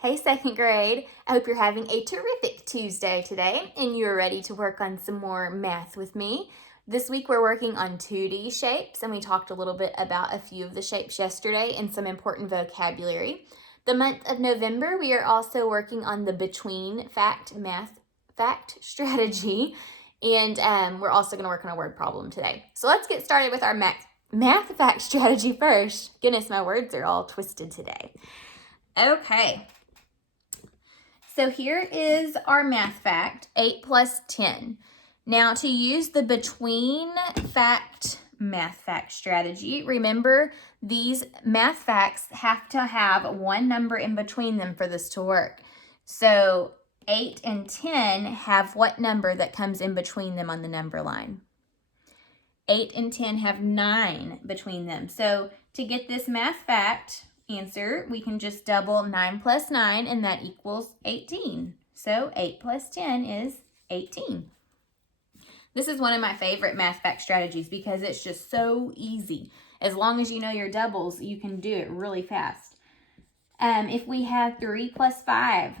Hey, second grade. I hope you're having a terrific Tuesday today and you're ready to work on some more math with me. This week we're working on 2D shapes and we talked a little bit about a few of the shapes yesterday and some important vocabulary. The month of November we are also working on the between fact math fact strategy, and we're also going to work on a word problem today. So let's get started with our math fact strategy first. Goodness, my words are all twisted today. Okay. So here is our math fact, 8 plus 10. Now to use the between fact math fact strategy, remember these math facts have to have one number in between them for this to work. So 8 and 10 have what number that comes in between them on the number line? 8 and 10 have 9 between them. So to get this math fact answer, we can just double 9 plus 9 and that equals 18. So 8 plus 10 is 18. This is one of my favorite math fact strategies because it's just so easy. As long as you know your doubles, you can do it really fast. If we have 3 plus 5,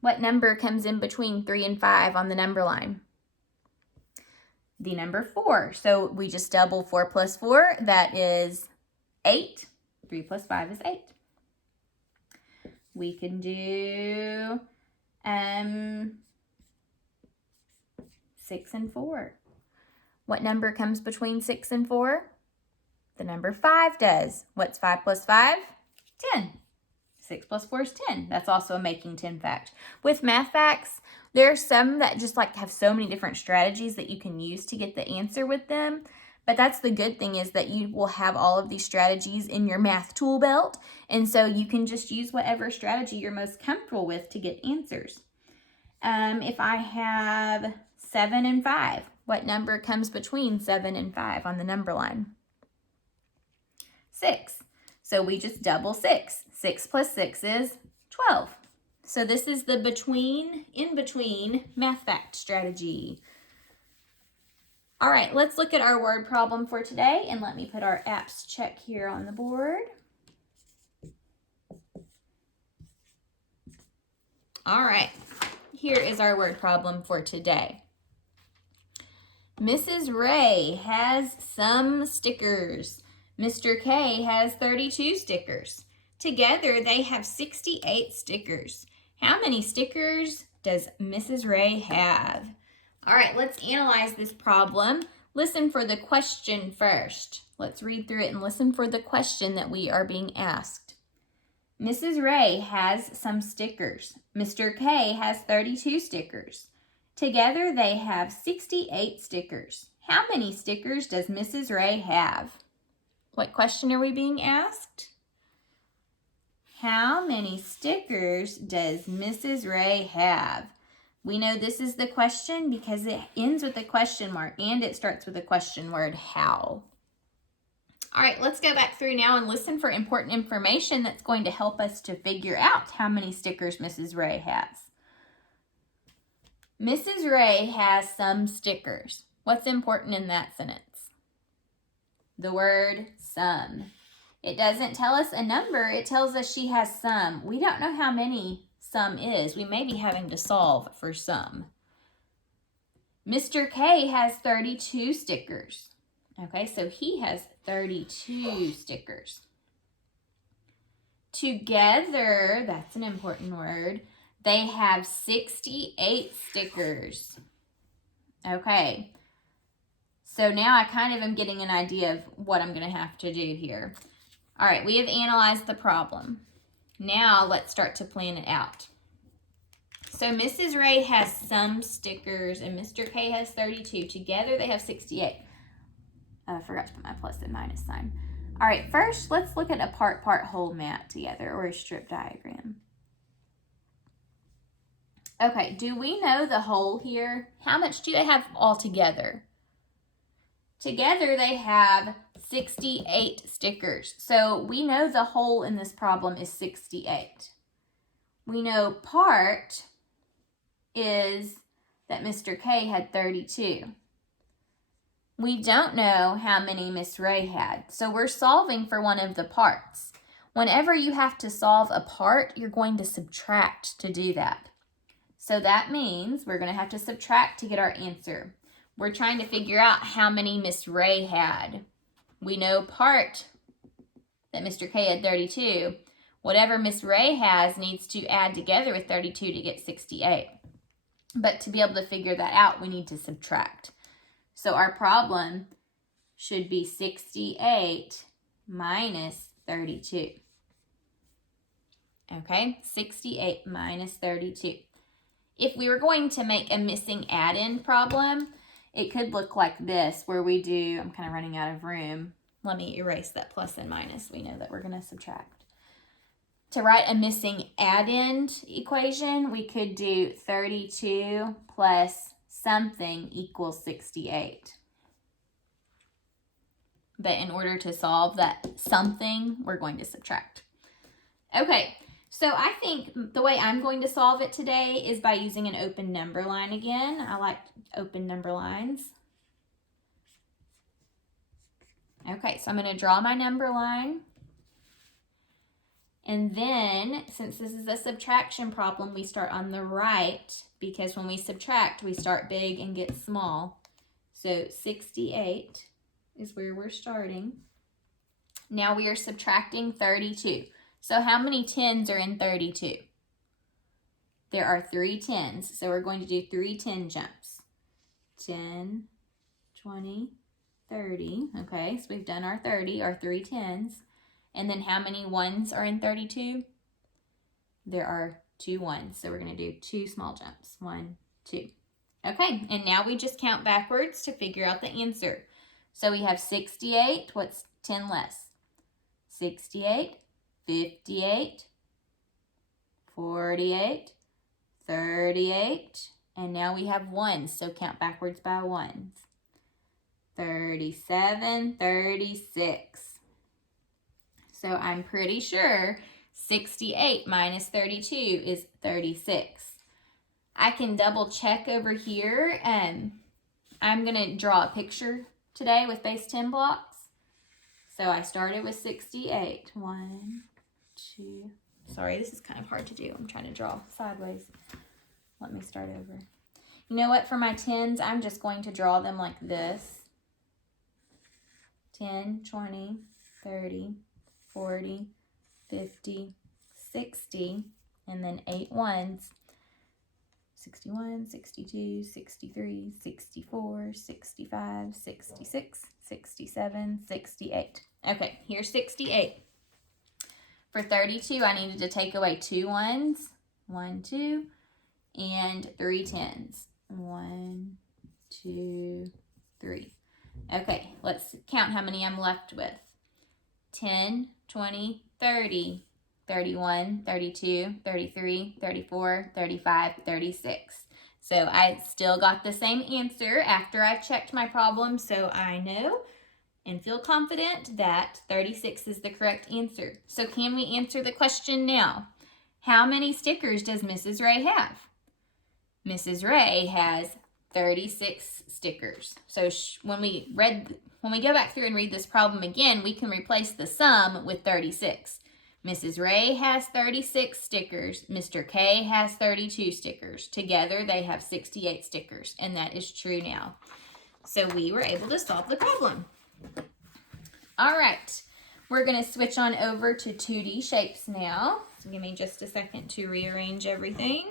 what number comes in between 3 and 5 on the number line? The number 4. So we just double 4 plus 4, that is 8. 3 plus 5 is 8. We can do 6 and 4. What number comes between 6 and 4? The number 5 does. What's 5 plus 5? 10. 6 plus 4 is 10. That's also a making 10 fact. With math facts, there are some that just like have so many different strategies that you can use to get the answer with them. But that's the good thing, is that you will have all of these strategies in your math tool belt. And so you can just use whatever strategy you're most comfortable with to get answers. If I have 7 and 5, what number comes between 7 and 5 on the number line? 6. So we just double 6. 6 plus 6 is 12. So this is the in between math fact strategy. All right, let's look at our word problem for today, and let me put our apps check here on the board. All right, here is our word problem for today. Mrs. Ray has some stickers. Mr. K has 32 stickers. Together, they have 68 stickers. How many stickers does Mrs. Ray have? All right, let's analyze this problem. Listen for the question first. Let's read through it and listen for the question that we are being asked. Mrs. Ray has some stickers. Mr. K has 32 stickers. Together they have 68 stickers. How many stickers does Mrs. Ray have? What question are we being asked? How many stickers does Mrs. Ray have? We know this is the question because it ends with a question mark and it starts with a question word, how. All right, let's go back through now and listen for important information that's going to help us to figure out how many stickers Mrs. Ray has. Mrs. Ray has some stickers. What's important in that sentence? The word some. It doesn't tell us a number, it tells us she has some. We don't know how many some is. We may be having to solve for some. Mr. K has 32 stickers. Okay, so he has 32 stickers. Together, that's an important word, they have 68 stickers. Okay, so now I kind of am getting an idea of what I'm going to have to do here. All right, we have analyzed the problem. Now let's start to plan it out. So Mrs. Ray has some stickers and Mr. K has 32. Together they have 68. I forgot to put my plus and minus sign. All right, first let's look at a part whole mat together, or a strip diagram. Okay, do we know the whole here? How much do they have all together? Together they have 68 stickers. So we know the whole in this problem is 68. We know part is that Mr. K had 32. We don't know how many Miss Ray had, so we're solving for one of the parts. Whenever you have to solve a part, you're going to subtract to do that. So that means we're going to have to subtract to get our answer. We're trying to figure out how many Miss Ray had. We know part that Mr. K had 32. Whatever Miss Ray has needs to add together with 32 to get 68. But to be able to figure that out, we need to subtract. So our problem should be 68 minus 32. Okay, 68 minus 32. If we were going to make a missing add-in problem, it could look like this, where we do, I'm kind of running out of room. Let me erase that plus and minus. We know that we're going to subtract. To write a missing add-in equation, we could do 32 plus something equals 68. But in order to solve that something, we're going to subtract. Okay, so I think the way I'm going to solve it today is by using an open number line again. I like open number lines. Okay, so I'm going to draw my number line. And then, since this is a subtraction problem, we start on the right, because when we subtract, we start big and get small. So 68 is where we're starting. Now we are subtracting 32. So how many tens are in 32? There are 3 tens, so we're going to do 3 10 jumps. 10, 20, 30. Okay, so we've done our 30, our 3 tens. And then how many ones are in 32? There are 2 ones, so we're going to do 2 small jumps. 1, 2. Okay, and now we just count backwards to figure out the answer. So we have 68. What's 10 less? 68, 58, 48, 38, and now we have ones, so count backwards by ones. 37, 36. So I'm pretty sure 68 minus 32 is 36. I can double check over here, and I'm going to draw a picture today with base 10 blocks. So I started with 68. 1, 2. Sorry, this is kind of hard to do. I'm trying to draw sideways. Let me start over. You know what? For my 10s, I'm just going to draw them like this. 10, 20, 30, 40, 50, 60, and then 8 ones. 61, 62, 63, 64, 65, 66, 67, 68. Okay, here's 68. For 32, I needed to take away 2 ones. 1, 2, and 3 tens. 1, 2, 3. Okay, let's count how many I'm left with. 10, 20, 30, 31, 32, 33, 34, 35, 36. So I still got the same answer after I checked my problem, so I know and feel confident that 36 is the correct answer. So can we answer the question now? How many stickers does Mrs. Ray have? Mrs. Ray has 36 stickers. So when we go back through and read this problem again, we can replace the sum with 36. Mrs. Ray has 36 stickers. Mr. K has 32 stickers. Together, they have 68 stickers, and that is true now. So we were able to solve the problem. All right, we're going to switch on over to 2D shapes now. So give me just a second to rearrange everything.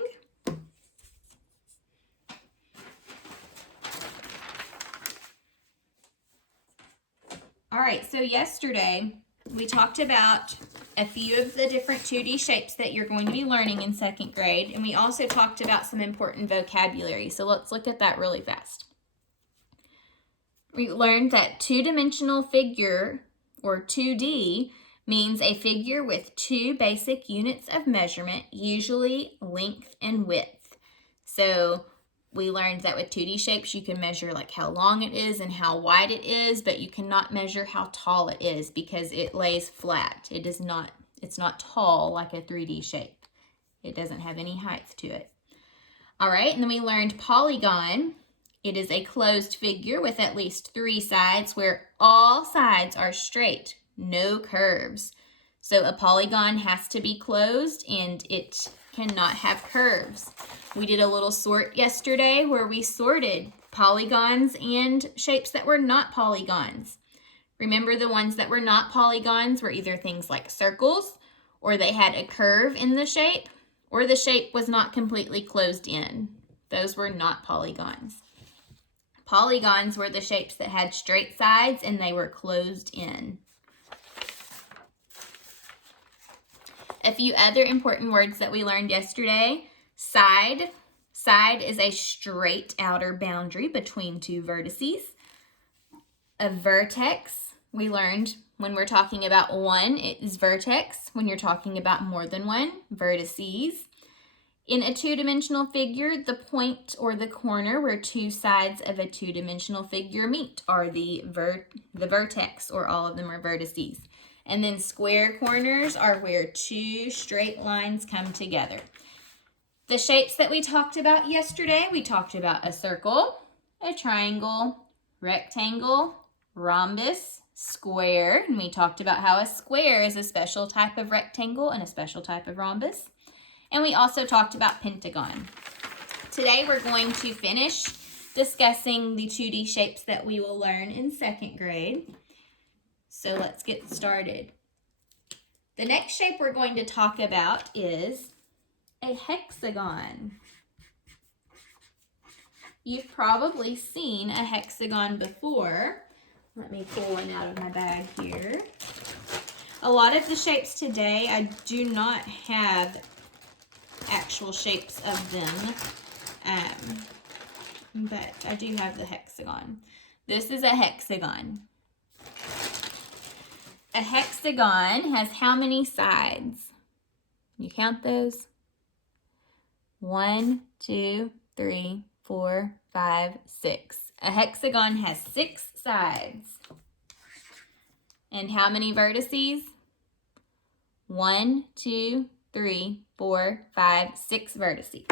All right, so yesterday we talked about a few of the different 2D shapes that you're going to be learning in 2nd grade, and we also talked about some important vocabulary. So let's look at that really fast. We learned that two-dimensional figure, or 2D, means a figure with 2 basic units of measurement, usually length and width. So we learned that with 2D shapes, you can measure like how long it is and how wide it is, but you cannot measure how tall it is because it lays flat. It's not tall like a 3D shape. It doesn't have any height to it. All right, and then we learned polygon. It is a closed figure with at least 3 sides where all sides are straight, no curves. So a polygon has to be closed and it cannot have curves. We did a little sort yesterday where we sorted polygons and shapes that were not polygons. Remember, the ones that were not polygons were either things like circles, or they had a curve in the shape, or the shape was not completely closed in. Those were not polygons. Polygons were the shapes that had straight sides and they were closed in. A few other important words that we learned yesterday. Side. Side is a straight outer boundary between two vertices. A vertex, we learned when we're talking about one, it is vertex. When you're talking about more than one, vertices. In a two-dimensional figure, the point or the corner where two sides of a two-dimensional figure meet are the vertex, or all of them are vertices. And then square corners are where two straight lines come together. The shapes that we talked about yesterday, we talked about a circle, a triangle, rectangle, rhombus, square, and we talked about how a square is a special type of rectangle and a special type of rhombus. And we also talked about pentagon. Today we're going to finish discussing the 2D shapes that we will learn in second grade. So let's get started. The next shape we're going to talk about is a hexagon. You've probably seen a hexagon before. Let me pull one out of my bag here. A lot of the shapes today, I do not have actual shapes of them, but I do have the hexagon. This is a hexagon. A hexagon has how many sides? Can you count those? 1, 2, 3, 4, 5, 6. A hexagon has 6 sides. And how many vertices? 1, 2, 3, 4, 5, 6 vertices.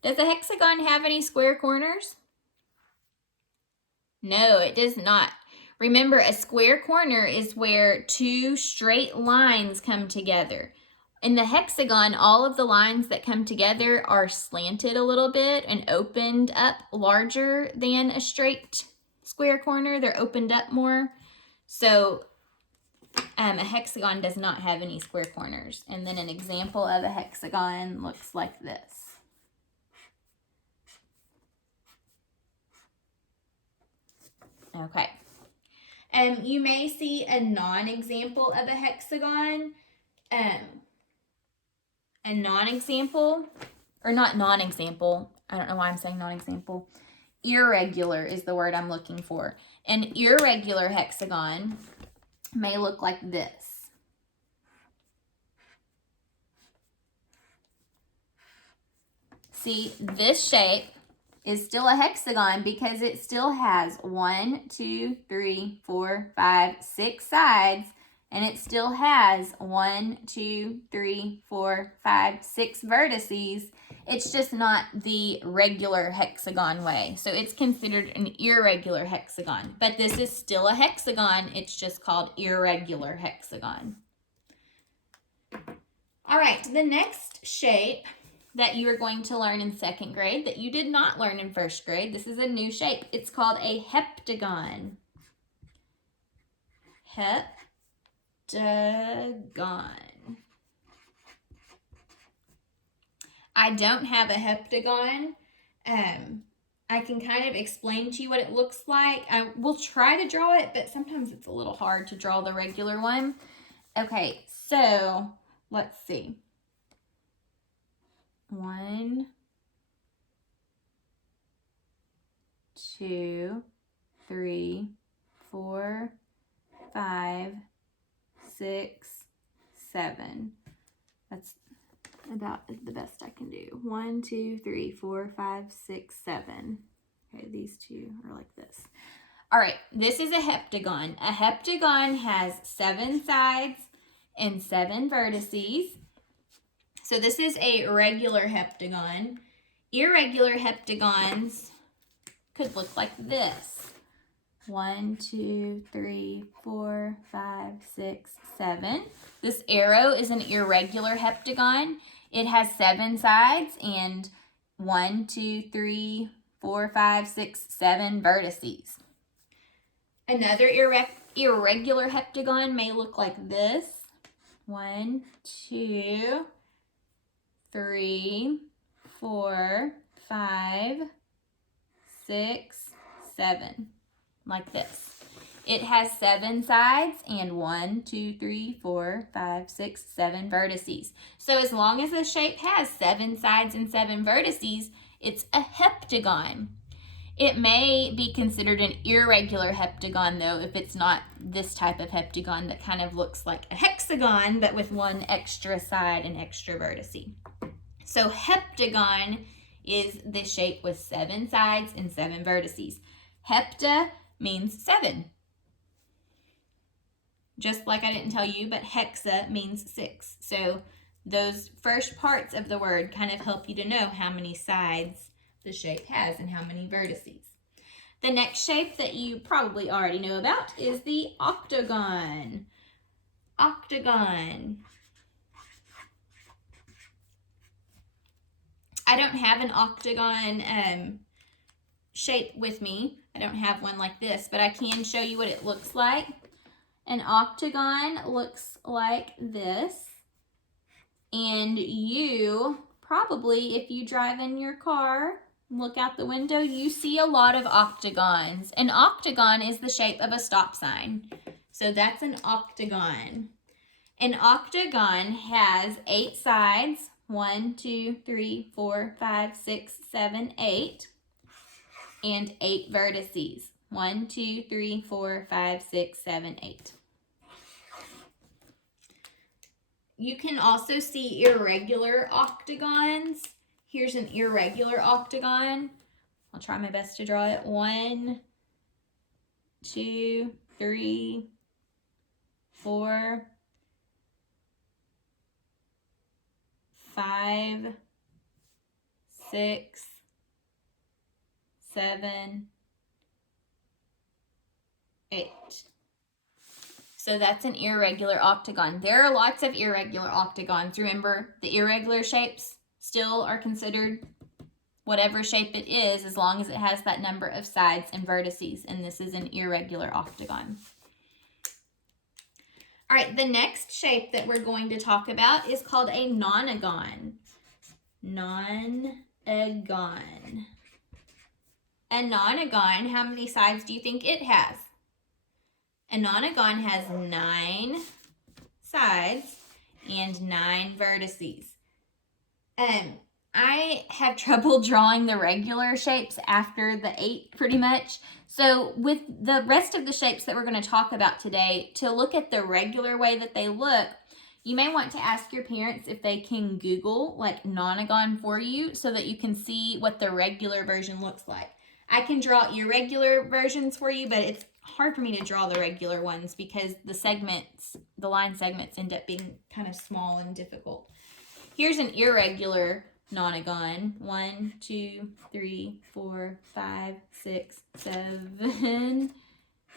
Does a hexagon have any square corners? No, it does not. Remember, a square corner is where two straight lines come together. In the hexagon, all of the lines that come together are slanted a little bit and opened up larger than a straight square corner. They're opened up more. So a hexagon does not have any square corners. And then an example of a hexagon looks like this. Okay. You may see a non-example of a hexagon. A non-example, or not non-example, I don't know why I'm saying non-example. Irregular is the word I'm looking for. An irregular hexagon may look like this. See, this shape is still a hexagon because it still has 1, 2, 3, 4, 5, 6 sides, and it still has 1, 2, 3, 4, 5, 6 vertices. It's just not the regular hexagon way. So it's considered an irregular hexagon. But this is still a hexagon. It's just called irregular hexagon. All right, the next shape that you are going to learn in second grade that you did not learn in first grade, this is a new shape. It's called a heptagon. Heptagon. I don't have a heptagon. I can kind of explain to you what it looks like. I will try to draw it, but sometimes it's a little hard to draw the regular one. Okay, so let's see. 1, 2, 3, 4, 5, 6, 7. That's about the best I can do. 1, 2, 3, 4, 5, 6, 7. Okay, these two are like this. All right, this is a heptagon. A heptagon has 7 sides and 7 vertices. So this is a regular heptagon. Irregular heptagons could look like this. 1, 2, 3, 4, 5, 6, 7. This arrow is an irregular heptagon. It has 7 sides and 1, 2, 3, 4, 5, 6, 7 vertices. Another irregular heptagon may look like this. 1, 2, 3, 4, 5, 6, 7. Like this. It has 7 sides and 1, 2, 3, 4, 5, 6, 7 vertices. So as long as the shape has 7 sides and 7 vertices, it's a heptagon. It may be considered an irregular heptagon though if it's not this type of heptagon that kind of looks like a hexagon but with 1 extra side and extra vertice. So heptagon is the shape with 7 sides and 7 vertices. Hepta means 7. Just like I didn't tell you, but hexa means 6. So those first parts of the word kind of help you to know how many sides the shape has and how many vertices. The next shape that you probably already know about is the octagon. Octagon. I don't have an octagon shape with me. I don't have one like this, but I can show you what it looks like. An octagon looks like this. And you probably, if you drive in your car, look out the window, you see a lot of octagons. An octagon is the shape of a stop sign. So that's an octagon. An octagon has 8 sides. 1, 2, 3, 4, 5, 6, 7, 8. And 8 vertices. 1, 2, 3, 4, 5, 6, 7, 8. You can also see irregular octagons. Here's an irregular octagon. I'll try my best to draw it. 1, 2, 3, 4, 5, 6, 7, 8. So that's an irregular octagon. There are lots of irregular octagons. Remember, the irregular shapes still are considered whatever shape it is as long as it has that number of sides and vertices. And this is an irregular octagon. All right, the next shape that we're going to talk about is called a nonagon. Nonagon. A nonagon, how many sides do you think it has? A nonagon has 9 sides and 9 vertices. I have trouble drawing the regular shapes after the 8 pretty much. So with the rest of the shapes that we're going to talk about today, to look at the regular way that they look, you may want to ask your parents if they can Google like nonagon for you so that you can see what the regular version looks like. I can draw irregular versions for you, but it's hard for me to draw the regular ones because the line segments end up being kind of small and difficult. Here's an irregular nonagon. 1, 2, 3, 4, 5, 6, 7,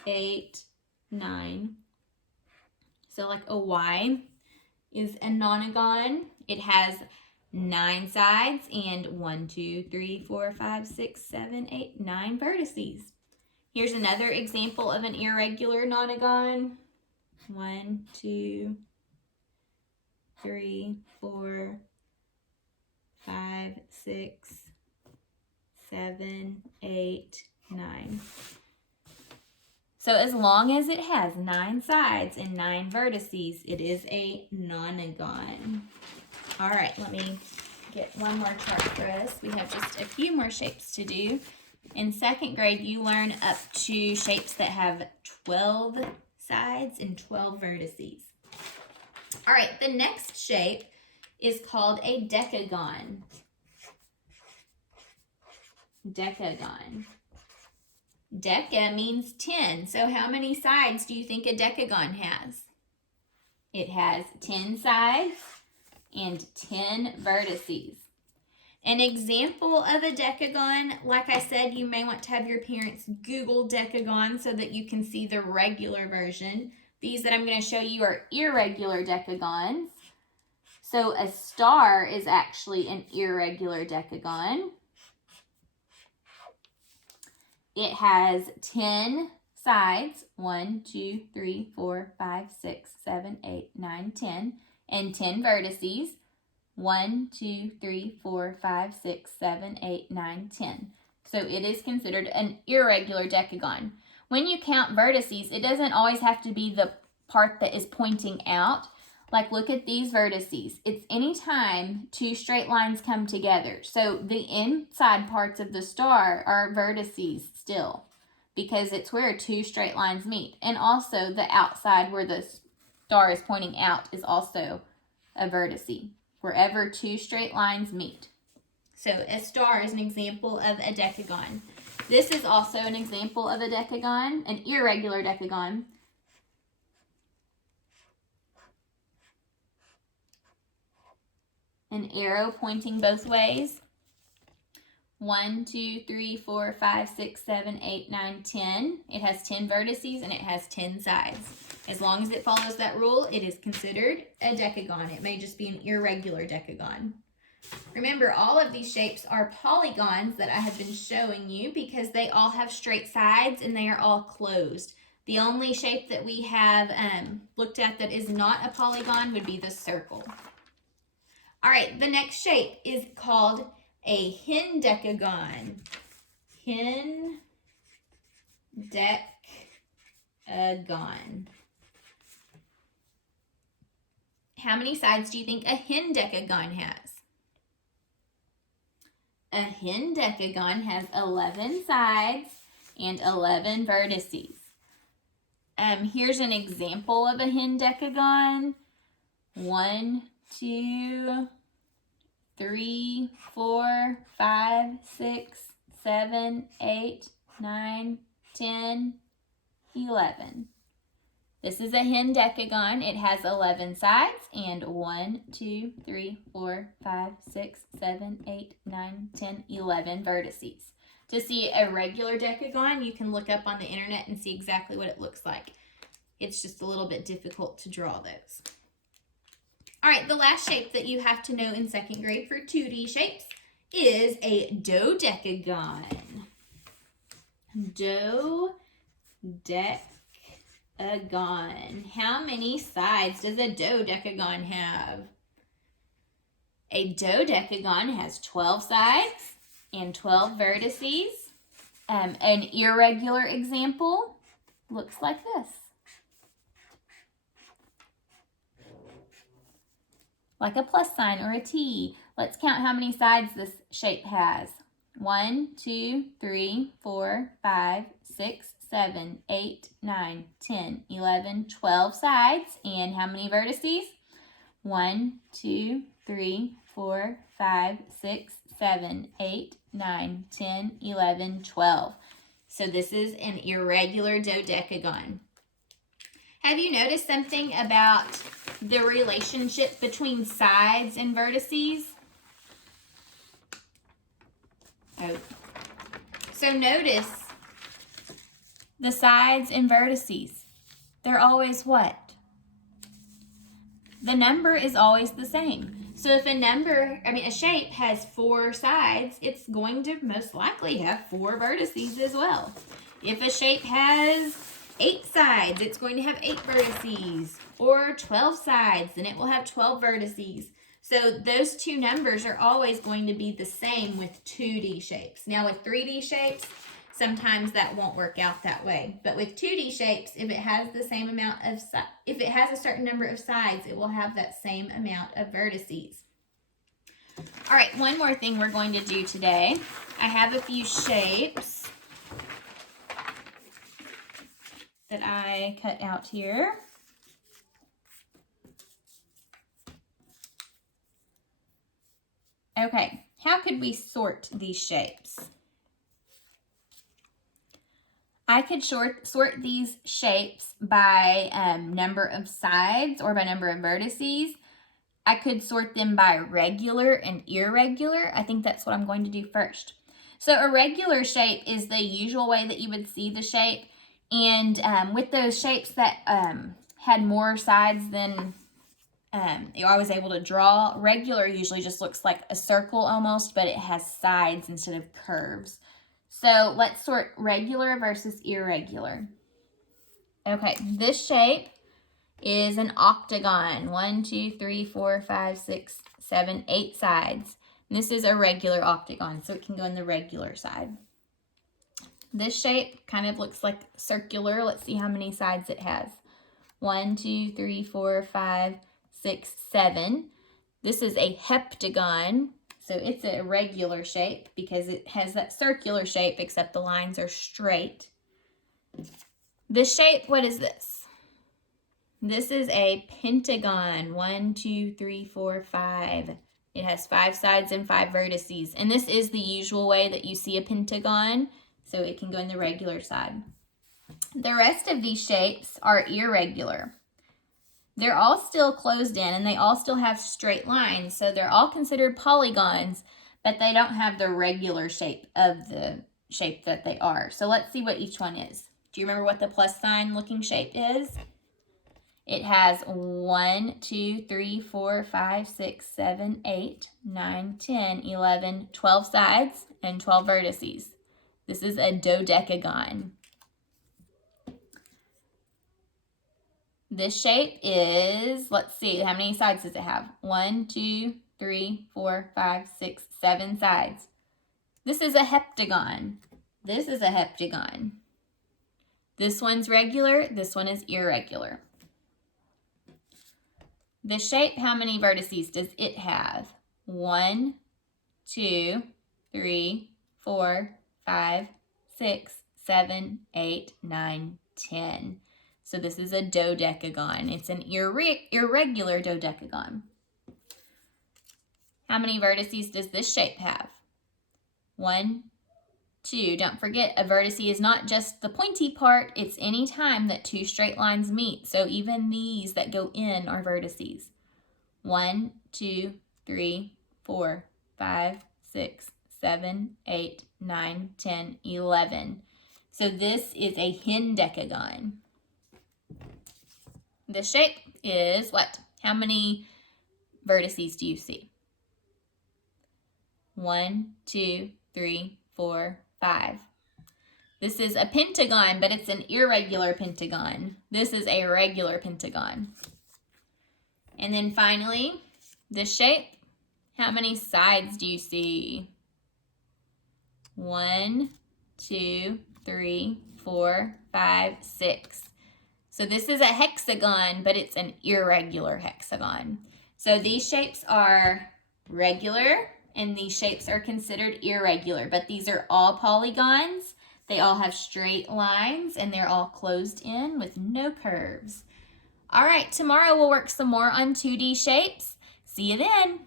8, 9. So like a Y is a nonagon. It has 9 sides and 1, 2, 3, 4, 5, 6, 7, 8, 9 vertices. Here's another example of an irregular nonagon. 1, 2, 3, 4, 5, 6, 7, 8, 9. So as long as it has 9 sides and 9 vertices, it is a nonagon. All right, let me get one more chart for us. We have just a few more shapes to do. In 2nd grade, you learn up to shapes that have 12 sides and 12 vertices. All right, the next shape is called a decagon. Decagon. Deca means 10. So how many sides do you think a decagon has? It has 10 sides and 10 vertices. An example of a decagon, like I said, you may want to have your parents Google decagon so that you can see the regular version. These that I'm going to show you are irregular decagons. So a star is actually an irregular decagon. It has 10 sides, 1, 2, 3, 4, 5, 6, 7, 8, 9, 10, and 10 vertices, 1, 2, 3, 4, 5, 6, 7, 8, 9, 10. So it is considered an irregular decagon. When you count vertices, it doesn't always have to be the part that is pointing out. Like, look at these vertices. It's anytime two straight lines come together. So the inside parts of the star are vertices still, because it's where two straight lines meet. And also the outside where the star is pointing out is also a vertice, wherever two straight lines meet. So a star is an example of a decagon. This is also an example of a decagon, an irregular decagon. An arrow pointing both ways. 1, 2, 3, 4, 5, 6, 7, 8, 9, 10. It has 10 vertices and it has 10 sides. As long as it follows that rule, it is considered a decagon. It may just be an irregular decagon. Remember, all of these shapes are polygons that I have been showing you because they all have straight sides and they are all closed. The only shape that we have looked at that is not a polygon would be the circle. All right, the next shape is called a hendecagon. Hendecagon. How many sides do you think a hendecagon has? A hendecagon has 11 sides and 11 vertices. Here's an example of a hendecagon. 1, 2, 3, 4, 5, 6, 7, 8, 9, 10, 11. This is a hendecagon. It has 11 sides and 1, 2, 3, 4, 5, 6, 7, 8, 9, 10, 11 vertices. To see a regular decagon, you can look up on the internet and see exactly what it looks like. It's just a little bit difficult to draw those. All right, the last shape that you have to know in second grade for 2D shapes is a dodecagon. Dodecagon. How many sides does a dodecagon have? A dodecagon has 12 sides and 12 vertices. An irregular example looks like this. Like a plus sign or a T. Let's count how many sides this shape has. 1, 2, 3, 4, 5, 6, 7, 8, 9, 10, 11, 12 sides. And how many vertices? 1, 2, 3, 4, 5, 6, 7, 8, 9, 10, 11, 12. So this is an irregular dodecagon. Have you noticed something about the relationship between sides and vertices? Oh. So notice the sides and vertices. They're always what? The number is always the same. So if a shape has 4 sides, it's going to most likely have 4 vertices as well. If a shape has 8 sides, it's going to have 8 vertices, or 12 sides, then it will have 12 vertices. So those two numbers are always going to be the same with 2D shapes. Now with 3D shapes, sometimes that won't work out that way. But with 2D shapes, if it has the same amount of if it has a certain number of sides, it will have that same amount of vertices. All right, one more thing we're going to do today. I have a few shapes that I cut out here. Okay, how could we sort these shapes? I could sort these shapes by number of sides or by number of vertices. I could sort them by regular and irregular. I think that's what I'm going to do first. So a regular shape is the usual way that you would see the shape. And with those shapes that had more sides than I was able to draw, regular usually just looks like a circle almost, but it has sides instead of curves. So let's sort regular versus irregular. Okay, this shape is an octagon. 1, 2, 3, 4, 5, 6, 7, 8 sides. And this is a regular octagon, so it can go in the regular side. This shape kind of looks like circular. Let's see how many sides it has. 1, 2, 3, 4, 5, 6, 7. This is a heptagon, so it's a regular shape because it has that circular shape except the lines are straight. This shape, what is this? This is a pentagon. 1, 2, 3, 4, 5. It has 5 sides and 5 vertices. And this is the usual way that you see a pentagon, so it can go in the regular side. The rest of these shapes are irregular. They're all still closed in and they all still have straight lines, so they're all considered polygons, but they don't have the regular shape of the shape that they are. So let's see what each one is. Do you remember what the plus sign looking shape is? It has 1, 2, 3, 4, 5, 6, 7, 8, 9, 10, 11, 12 sides and 12 vertices. This is a dodecagon. This shape is, let's see, how many sides does it have? 1, 2, 3, 4, 5, 6, 7 sides. This is a heptagon. This is a heptagon. This one's regular, this one is irregular. The shape, how many vertices does it have? 1, 2, 3, 4, 5, 6, 7, 8, 9, 10. So this is a dodecagon. It's an irregular dodecagon. How many vertices does this shape have? 1, 2. Don't forget, a vertice is not just the pointy part. It's any time that 2 straight lines meet. So even these that go in are vertices. 1, 2, 3, 4, 5, 6, 7, 8, 9, 10, 11. So this is a hendecagon. This shape is what? How many vertices do you see? 1, 2, 3, 4, 5. This is a pentagon, but it's an irregular pentagon. This is a regular pentagon. And then finally, this shape, how many sides do you see? 1, 2, 3, 4, 5, 6. So this is a hexagon, but it's an irregular hexagon. So these shapes are regular, and these shapes are considered irregular, but these are all polygons. They all have straight lines, and they're all closed in with no curves. All right, tomorrow we'll work some more on 2D shapes. See you then.